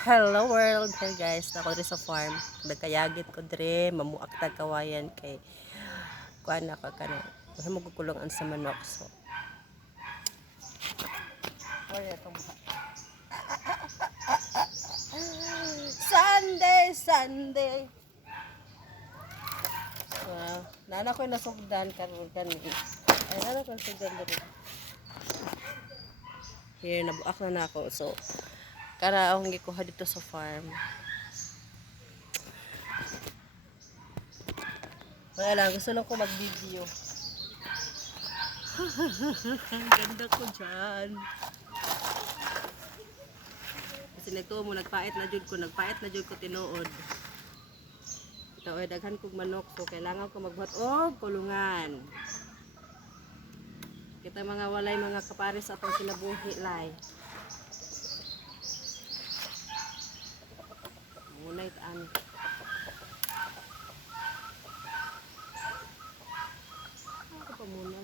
Hello world, hey guys, nako diri sa farm. Nagkayagit ko dire, mamuak tag kawayan kay kuan na ka kanin. Mahimo ko kulungan sa manok so. Wala tong Sunday, Sunday. So, nana ko nasugdan karon kani. Ay nana ko nasugdan diri. Here nabuak na nako so kara akong gikuha dito sa farm. Wala lang, gusto lang ko mag-video. Ganda ko dyan. Kasi nagtuo mo, nagpait na jud ko tinuod. Ito ay daghan kog manok, so kailangan ko magbuhat og kulungan. Kita mga walay mga kapares atong kinabuhi lay. Munay taan. Ako pa muna.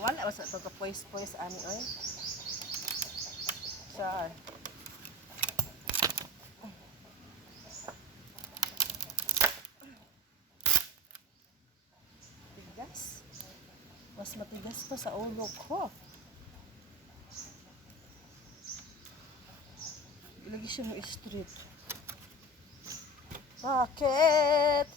Wala ba sa ito poise ani oy. Sa tigas. Mas matigas pa sa ulo ko. Ilagi siya mo street. Bakit?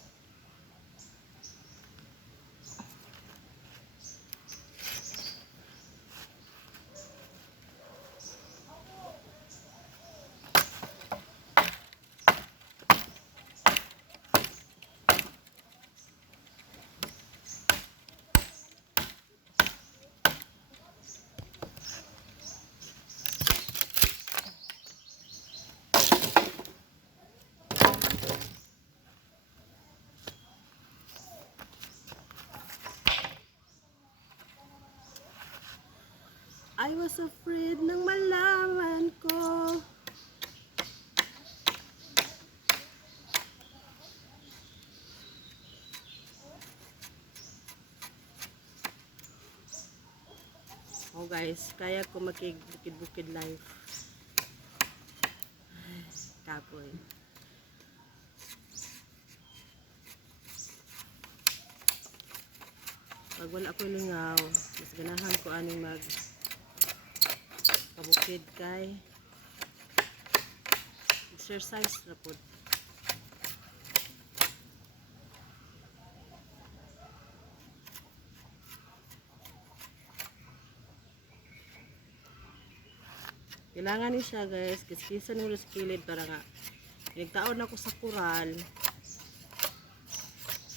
I was afraid nang malaman ko. Oh guys, kaya ko makibukid-bukid life. Kapoy. Pag wala ko lingaw, mas ganahan ko aning mag kabukid kay exercise na po. Kailangan ni siya guys, kiskisan mo sa kilid para nga nagtaon ako sa kural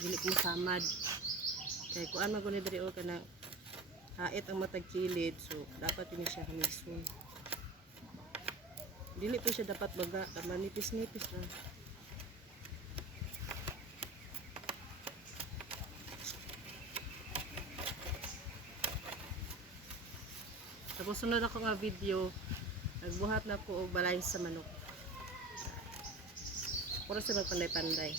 dili ko samad kay kuan man guni diri o kana hait ang matag kilid, so dapat ini siya hamisun. Dili po siya dapat baga, manipis-nipis lang. Tapos sunod ako nga video, nagbuhat na ko og balay sa manok. Puro sa magpanday-panday.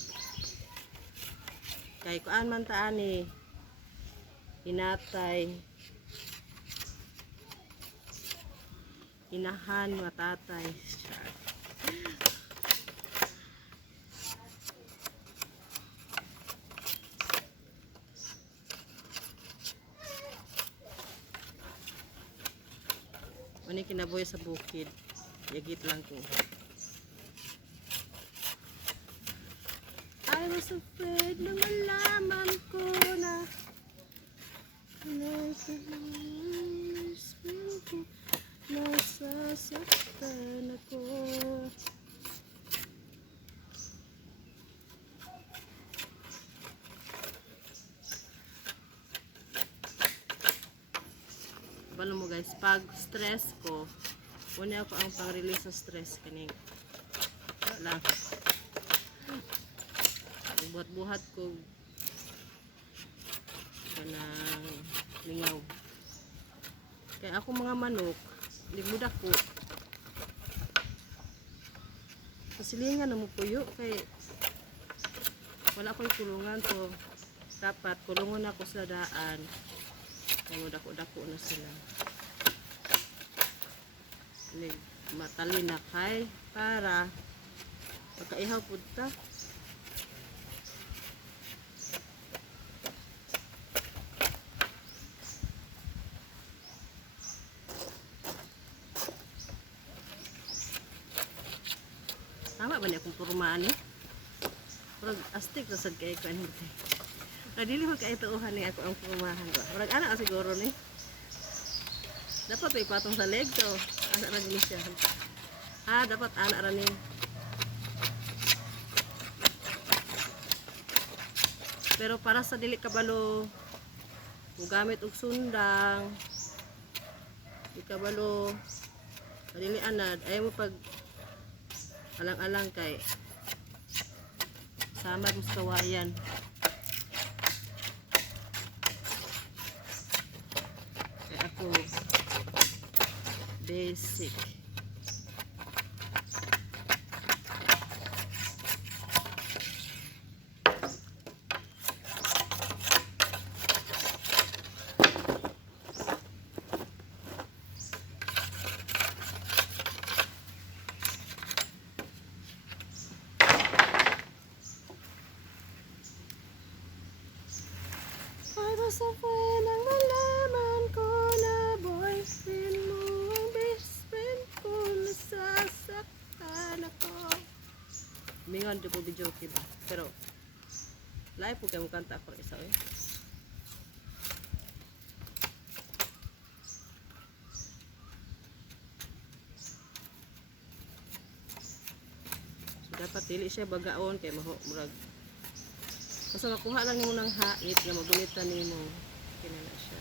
Kay kuan man ta ani. Hinatay. Inahan matatay. Char. Ano kinabuhi sa bukid. Yagit lang ko. I was afraid nang malaman ko na nasasaktan ako. Balo mo guys, pag stress ko, una ako ang pang-release sa stress kaning. Wala. Buhat-buhat ko kanang lingaw. Kaya ako mga manok, limudak ko. Pasilingan na mo puyo kay wala ko'y kulungan to. Dapat kulungan ako sa daan. Kaya dako-dako na sila. Matali na kay para pagkaihaw po ta. Tama ba niya kung purumaan eh? Pero astig na sad kay ko ano ito. Dili mo kay tuuhan ni ako ang purumahan ko. Pero ana siguro ni. Dapat may patong sa leg to. Ana ra gini siya. Dapat ana ra ni. Pero para sa dili kabalo gamit og sundang. Di kabalo dili anad ay mo pag alang-alang kay samad mo sa kawayan. Kaya ako basic. Sa friend ang nalaman ko na boyfriend mo ang best friend ko, nasasaktan ako. Mingon di po video okay ba? Pero live po kayo kanta ako isa eh. So dapat dili siya bagaon kay murag kasi makuha lang mo ng hait na magulitan nimo. Kinala siya.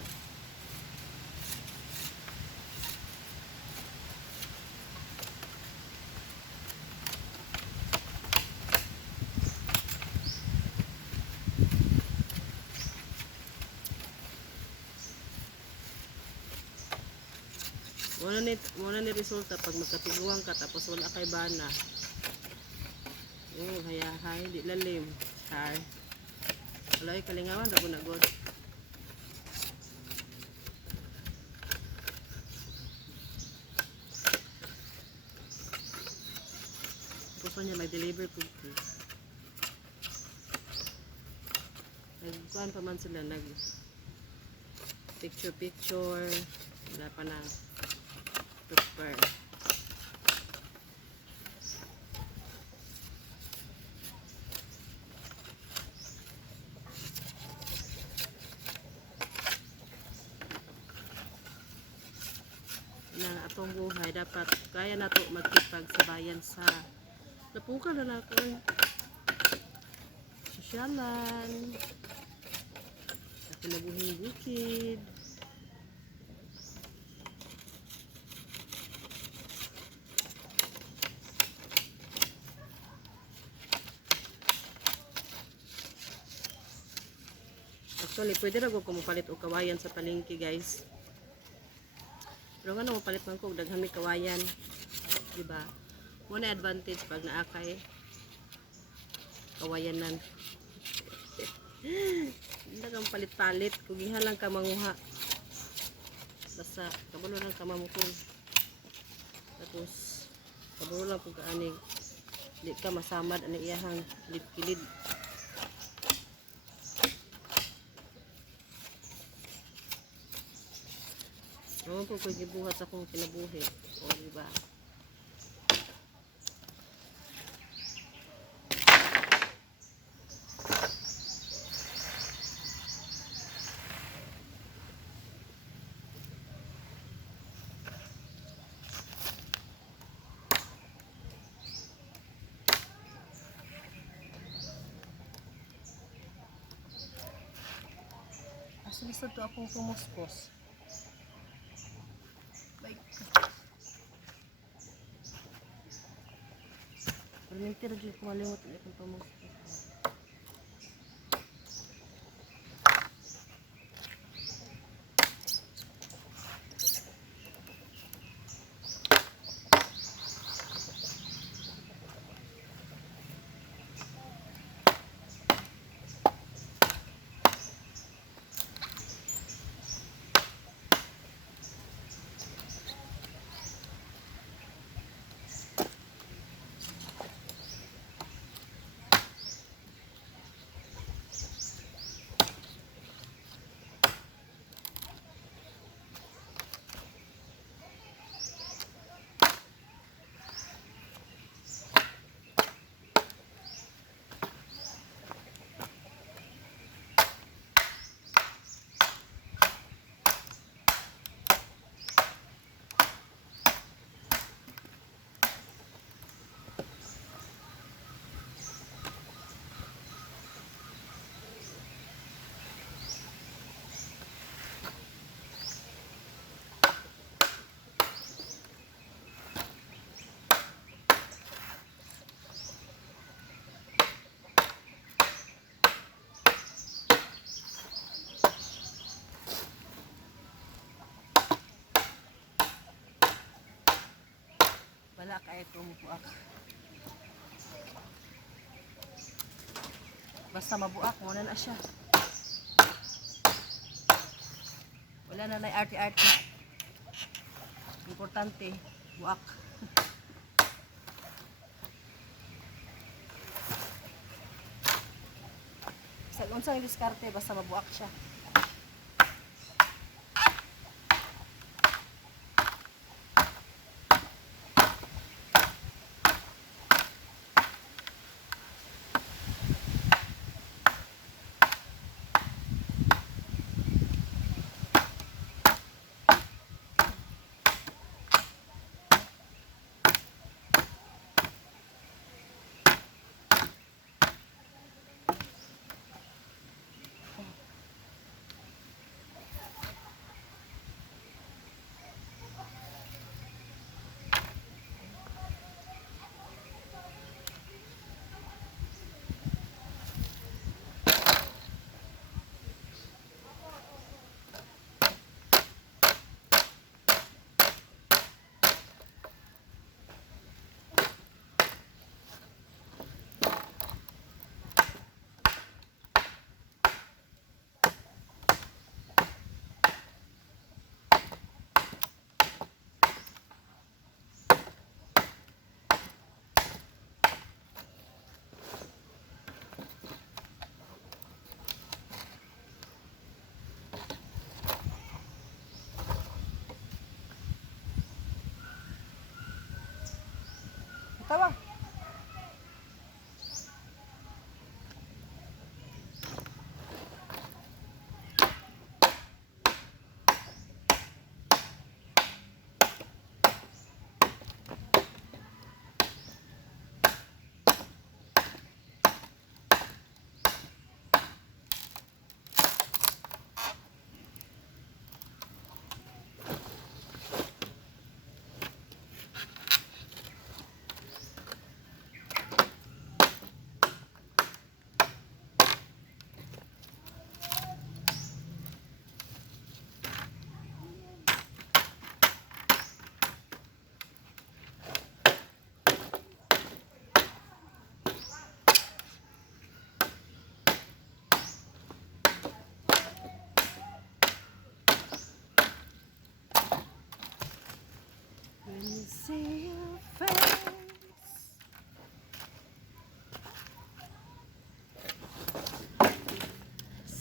Muna ni resulta pag magkatiguan ka tapos wala kay bana. Hayahay, di lalim. Char. Wala kalingawan, rago na god. Gusto niya mag-deliver cookies. Nagkuhan pa man sila, picture. Wala pa na prepare. Na atong buhay dapat kaya nato magkipag sabayan sa lapukan na nato sosyalan sa kinabuhing bukid. Actually pwede na ko mapalit og kawayan sa palengke guys. Pero nga naman palit man ko, daghang may kawayan. Diba? Muna advantage pag naakay kawayanan. kang palit-palit. Kugihan lang ka manguha. Basta kabalo lang ka mamukul. Tapos kabalo lang kung kaanig. Di ka masamad ani iyahang kilid-kilid. Naman po ko gibuhat sa akong kinabuhi. O diba? Asa to akong kumuskos. Bye. Permintir dyan ko malimot ulit ang kumuskos. Wala ka ito mabuak. Basta mabuak, muna na siya. Wala na na arte-arte. Importante, buak. Sa unsang diskarte, basta mabuak siya.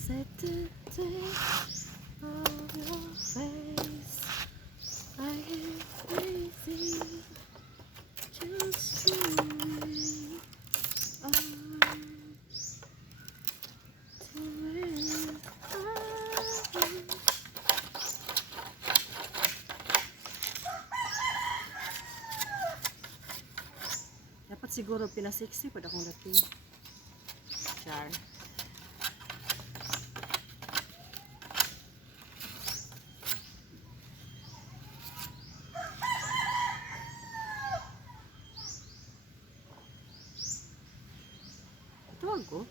said today of your face, I am crazy just to be to where dapat siguro pinasexy pa akong dating. Char. Ito ako.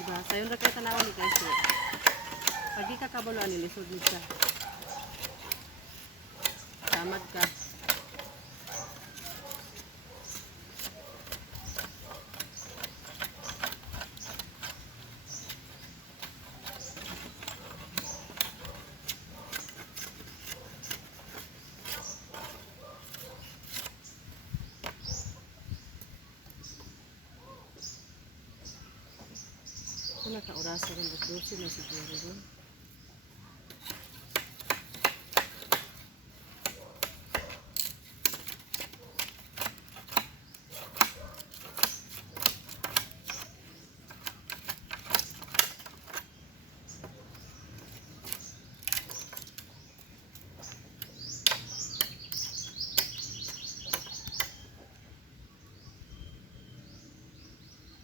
Diba? Sayo na kayo tanawan ni guys. Pag di ka kabaluan ni lisod mo siya. Tamad ka. Kung naka-orasa rin, 12 na siguro rin.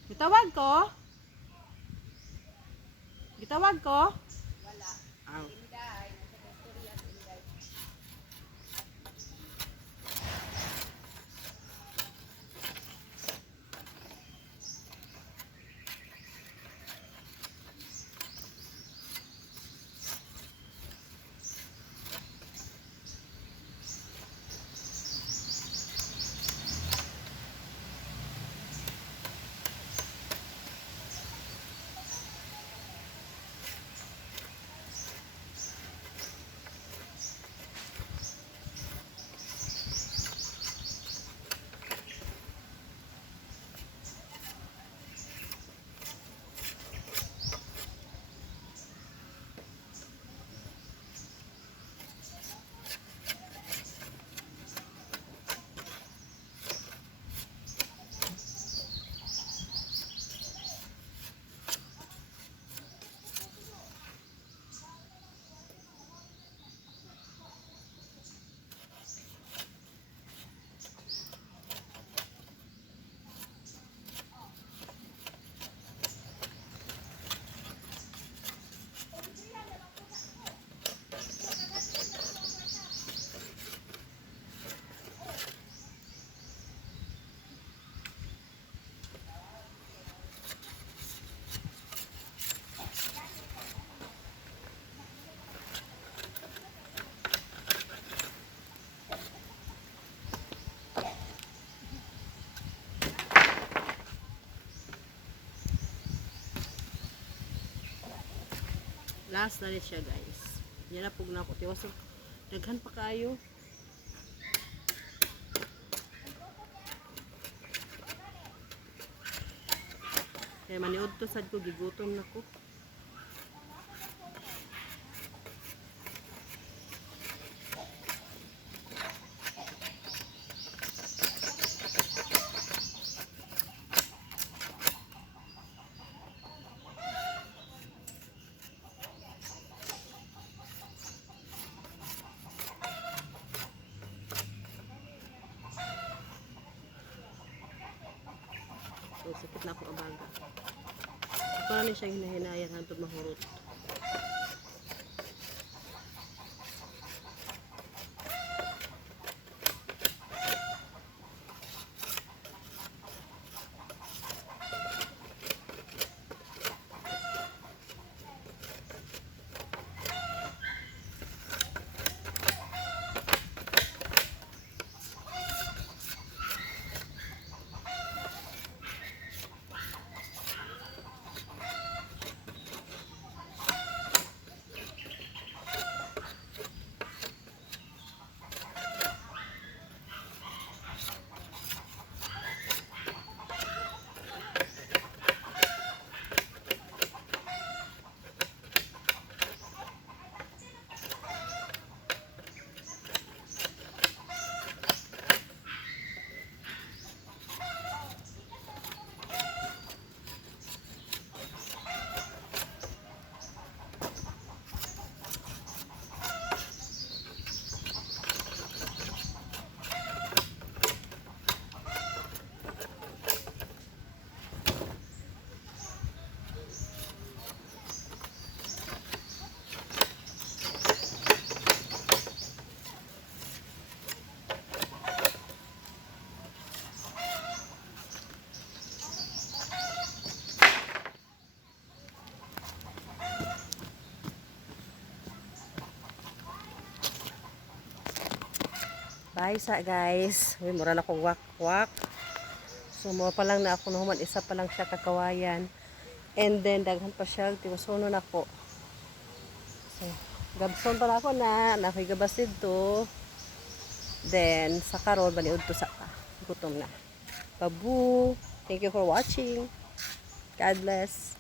Gitawag ko? Gitawag ko? Wala. Aw. Inday. Last na rin siya guys. Yan na pug na ako. Tiwasok. Daghan pa kayo. Kaya maniod to sad ko. Gigutom na ko. So, sakit na ako ang baga. Para ni siya hinahinayan hangtod mahurot. Bye sa guys. Uy, mura na akong wak-wak. So, mo pa lang na ako nahuman. Isa pa lang siya kakawayan. And then, daghan pa siya. Tiwasuno na ako. So, gabson pa na ako na. Nakoy gabasid to. Then, sa karon baliod to sa gutom na. Babu. Thank you for watching. God bless.